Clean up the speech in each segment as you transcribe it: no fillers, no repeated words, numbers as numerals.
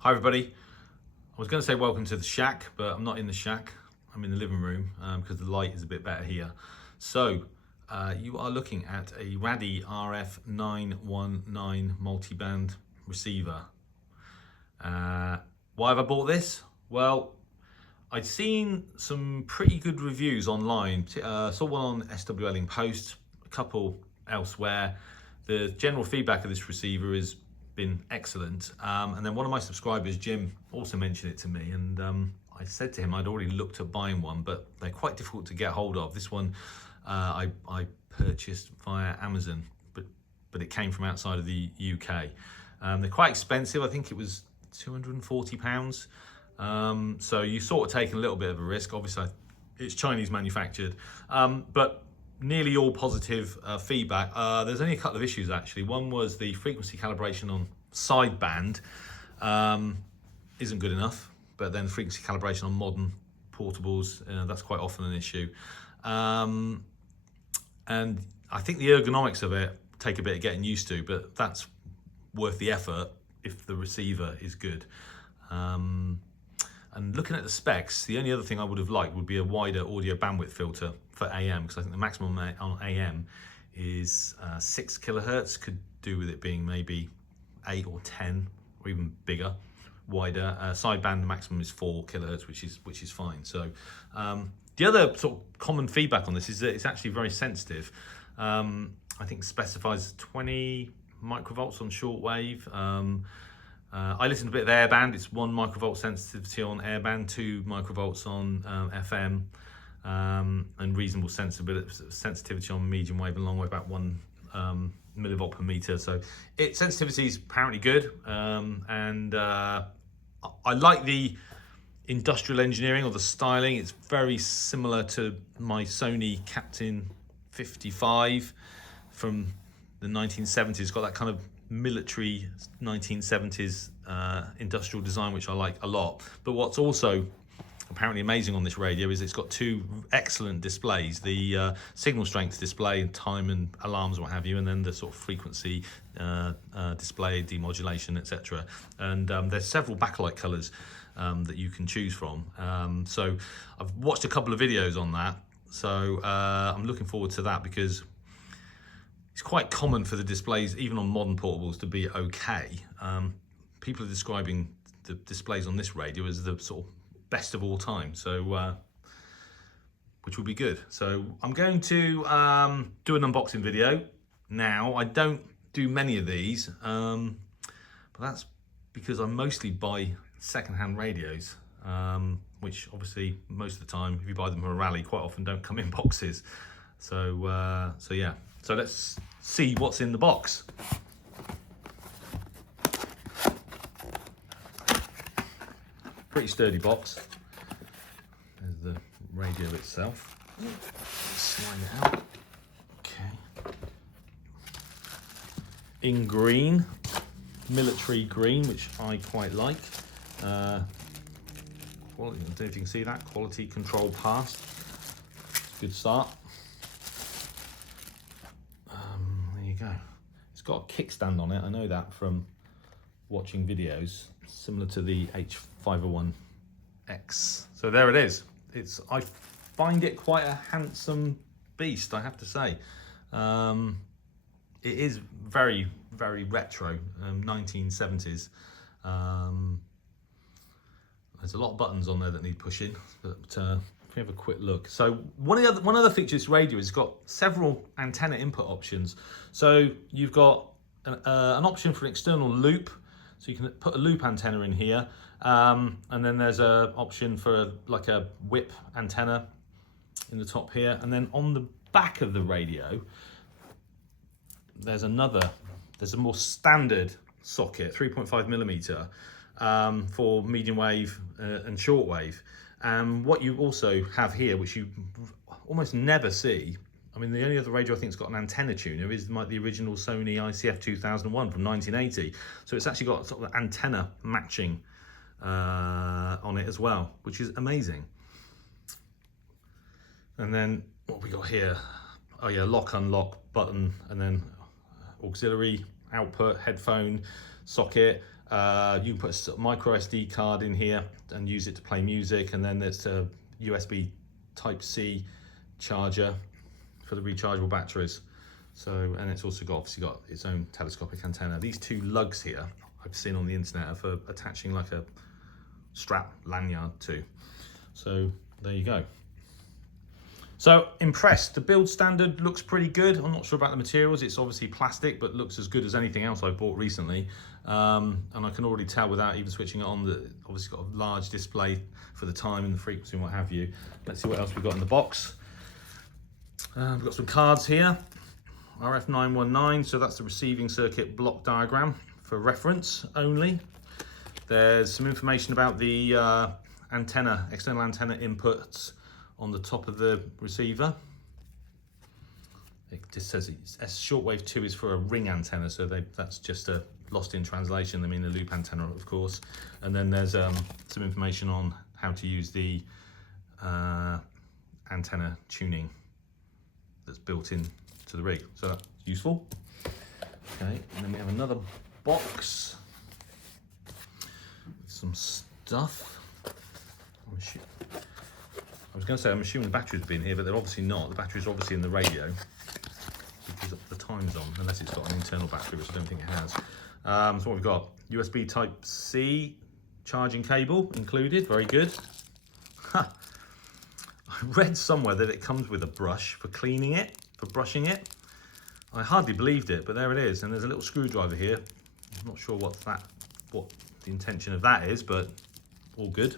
Hi everybody. I was going to say welcome to the shack, but I'm not in the shack. I'm in the living room because the light is a bit better here. So you are looking at a Raddy RF919 multi-band receiver. Why have I bought this? Well, I'd seen some pretty good reviews online. Saw one on SWLing Post, a couple elsewhere. The general feedback of this receiver has been excellent. And then one of my subscribers, Jim, also mentioned it to me. And I said to him I'd already looked at buying one, but they're quite difficult to get hold of. This one I purchased via Amazon, but it came from outside of the UK. They're quite expensive. I think it was £240. So you sort of take a little bit of a risk. Obviously, it's Chinese manufactured, but nearly all positive feedback. There's only a couple of issues actually. One was the frequency calibration on sideband isn't good enough, but then frequency calibration on modern portables, that's quite often an issue. And I think the ergonomics of it take a bit of getting used to, but that's worth the effort if the receiver is good. And looking at the specs, the only other thing I would have liked would be a wider audio bandwidth filter for AM, because I think the maximum on AM is 6 kilohertz. Could do with it being maybe 8 or 10 or even bigger, wider. Sideband, the maximum is 4 kilohertz, which is fine. So the other sort of common feedback on this is that it's actually very sensitive. I think specifies 20 microvolts on shortwave. I listened to a bit of airband. It's 1 microvolt sensitivity on airband, 2 microvolts on FM, and reasonable sensitivity on medium wave and long wave, about 1 millivolt per meter. So sensitivity is apparently good, and I like the industrial engineering or the styling. It's very similar to my Sony Captain 55 from the 1970s. It's got that kind of military 1970s industrial design, which I like a lot. But what's also apparently amazing on this radio is it's got 2 excellent displays, the signal strength display and time and alarms, what have you, and then the sort of frequency display, demodulation, etc. And there's several backlight colors that you can choose from. So I've watched a couple of videos on that, so I'm looking forward to that, because it's quite common for the displays, even on modern portables, to be okay. People are describing the displays on this radio as the sort of best of all time, so which will be good. So I'm going to do an unboxing video now. I don't do many of these, but that's because I mostly buy second-hand radios, which obviously most of the time, if you buy them from a rally, quite often don't come in boxes. So yeah. So let's see what's in the box. Pretty sturdy box. There's the radio itself. Slide it out. Okay. In green, military green, which I quite like. Quality, I don't know if you can see that. Quality control passed. Good start. Go. It's got a kickstand on it. I know that from watching videos, similar to the H501X. So there it is. I find it quite a handsome beast, I have to say. It is very, very retro, 1970s. There's a lot of buttons on there that need pushing, but if we have a quick look. So one other feature of this radio is it's got several antenna input options. So you've got an option for an external loop, so you can put a loop antenna in here, and then there's an option for like a whip antenna in the top here, and then on the back of the radio there's a more standard socket, 3.5 millimeter, for medium wave and short wave. What you also have here, which you almost never see, I mean, the only other radio I think has got an antenna tuner is the original Sony ICF 2001 from 1980. So it's actually got sort of antenna matching on it as well, which is amazing. And then what have we got here? Oh yeah, lock, unlock button, and then auxiliary output, headphone socket. You can put a micro SD card in here and use it to play music, and then there's a USB Type-C charger for the rechargeable batteries. So, and it's also obviously got its own telescopic antenna. These two lugs here I've seen on the internet are for attaching like a strap lanyard to. So there you go. So impressed. The build standard looks pretty good. I'm not sure about the materials. It's obviously plastic, but looks as good as anything else I've bought recently. And I can already tell without even switching it on that obviously got a large display for the time and the frequency and what have you. Let's see what else we've got in the box. We've got some cards here. RF919, so that's the receiving circuit block diagram for reference only. There's some information about the antenna, external antenna inputs on the top of the receiver. It just says Shortwave 2 is for a ring antenna, so that's just a lost in translation. They mean the loop antenna, of course. And then there's some information on how to use the antenna tuning that's built in to the rig, so that's useful. Okay, and then we have another box with some stuff. I was going to say I'm assuming the batteries have been here, but they're obviously not. The batteries are obviously in the radio because the time's on, unless it's got an internal battery, which I don't think it has. So what we've got, USB Type-C charging cable included, very good. I read somewhere that it comes with a brush for cleaning it, for brushing it. I hardly believed it, but there it is. And there's a little screwdriver here. I'm not sure what the intention of that is, but all good.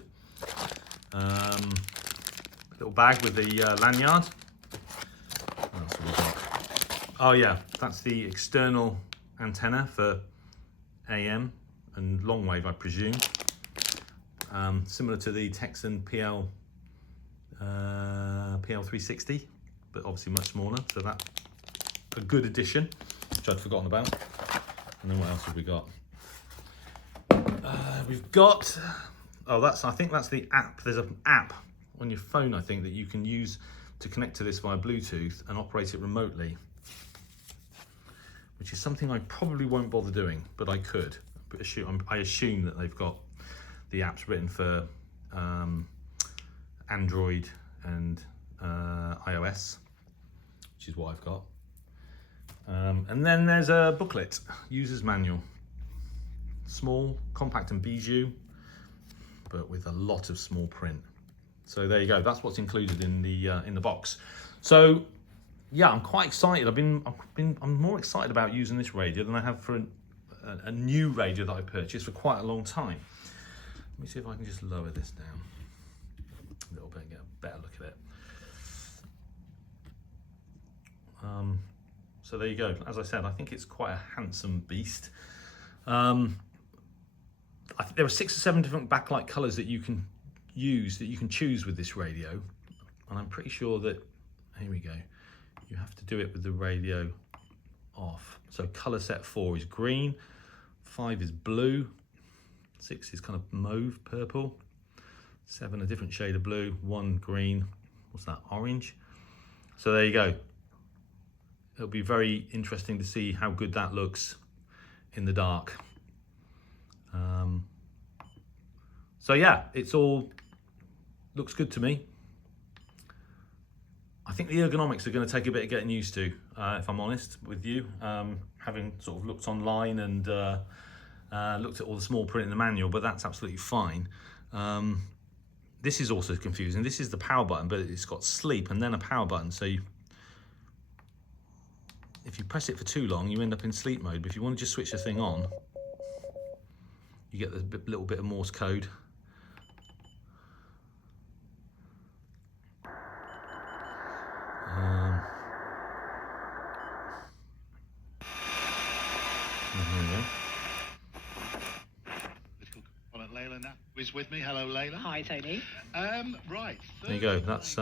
Little bag with the lanyard. What else have we got? Oh yeah, that's the external antenna for AM and long wave, I presume. Similar to the Texan PL360, but obviously much smaller. So that's a good addition, which I'd forgotten about. And then what else have we got? We've got, I think that's the app. There's an app on your phone, I think, that you can use to connect to this via Bluetooth and operate it remotely, which is something I probably won't bother doing, but I could. I assume that they've got the apps written for Android and iOS, which is what I've got. And then there's a booklet, user's manual. Small, compact and bijou, but with a lot of small print. So there you go. That's what's included in the box. So yeah, I'm quite excited. I'm more excited about using this radio than I have for a new radio that I purchased for quite a long time. Let me see if I can just lower this down a little bit and get a better look at it. So there you go. As I said, I think it's quite a handsome beast. I think there are 6 or 7 different backlight colours that you can use, that you can choose with this radio, and I'm pretty sure that, here we go, you have to do it with the radio off. So colour set 4 is green, 5 is blue, 6 is kind of mauve purple, 7 a different shade of blue, 1 green, what's that, orange. So there you go. It'll be very interesting to see how good that looks in the dark. So yeah, it's all looks good to me. I think the ergonomics are going to take a bit of getting used to, if I'm honest with you. Having sort of looked online and looked at all the small print in the manual, but that's absolutely fine. This is also confusing. This is the power button, but it's got sleep and then a power button. So if you press it for too long, you end up in sleep mode. But if you want to just switch the thing on, you get the little bit of Morse code. Is with me. Hello, Layla. Hi, Tony. Right. There you go. That's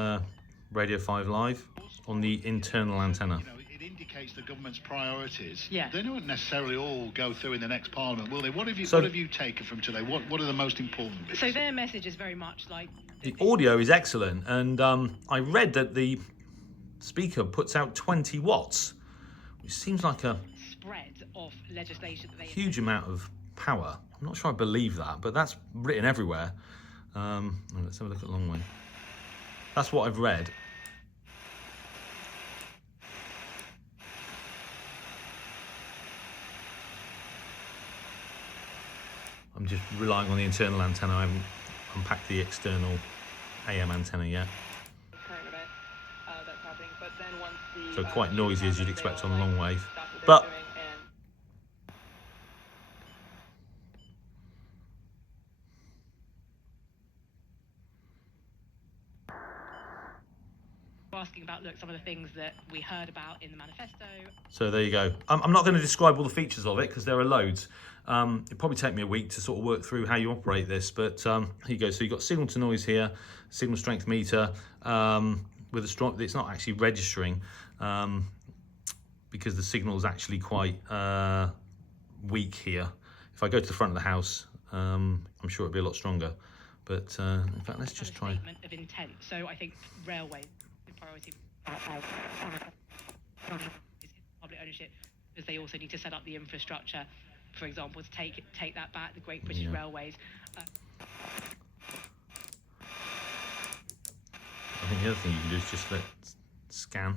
Radio 5 Live on the internal antenna. You know, it indicates the government's priorities. Yeah. They don't necessarily all go through in the next Parliament, will they? What have you taken from today? What are the most important bits? So their message is very much like... The audio is excellent, and I read that the speaker puts out 20 watts, which seems like a spread of legislation that they... huge amount of power. I'm not sure I believe that, but that's written everywhere. Let's have a look at long wave. That's what I've read. I'm just relying on the internal antenna. I haven't unpacked the external AM antenna yet. So quite noisy as you'd expect on long wave. But asking about some of the things that we heard about in the manifesto. So there you go. I'm not going to describe all the features of it because there are loads. It'd probably take me a week to sort of work through how you operate this, but here you go. So you've got signal to noise here, signal strength meter with a strong. It's not actually registering because the signal is actually quite weak here. If I go to the front of the house, I'm sure it'll be a lot stronger. But in fact, let's just try. Statement of intent. So I think railway priority is public ownership, because they also need to set up the infrastructure, for example, to take that back. The Great British Railways. I think the other thing you can do is just let scan,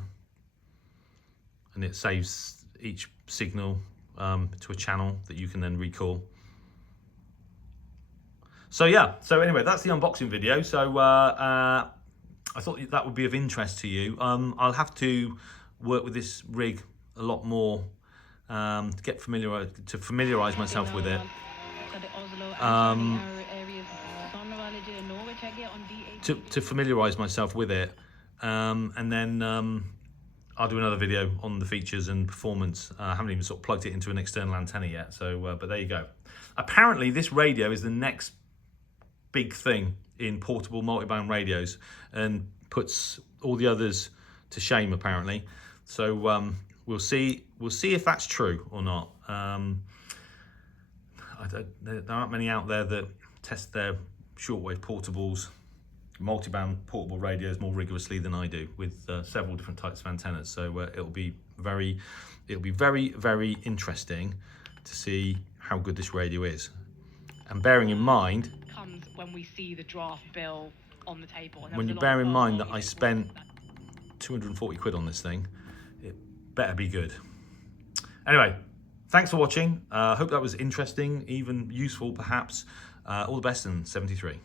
and it saves each signal to a channel that you can then recall. So yeah, so anyway, that's the unboxing video. So I thought that would be of interest to you. I'll have to work with this rig a lot more to familiarise myself with it. To familiarise myself with it, and then I'll do another video on the features and performance. I haven't even sort of plugged it into an external antenna yet. So, but there you go. Apparently, this radio is the next big thing in portable multiband radios and puts all the others to shame, apparently. So we'll see if that's true or not. There aren't many out there that test their shortwave portables, multiband portable radios more rigorously than I do, with several different types of antennas. So it'll be very, very interesting to see how good this radio is. And bearing in mind, comes when we see the draft bill on the table. When you bear in mind that I spent 240 quid on this thing, it better be good. Anyway, thanks for watching. Hope that was interesting, even useful perhaps. All the best in 73.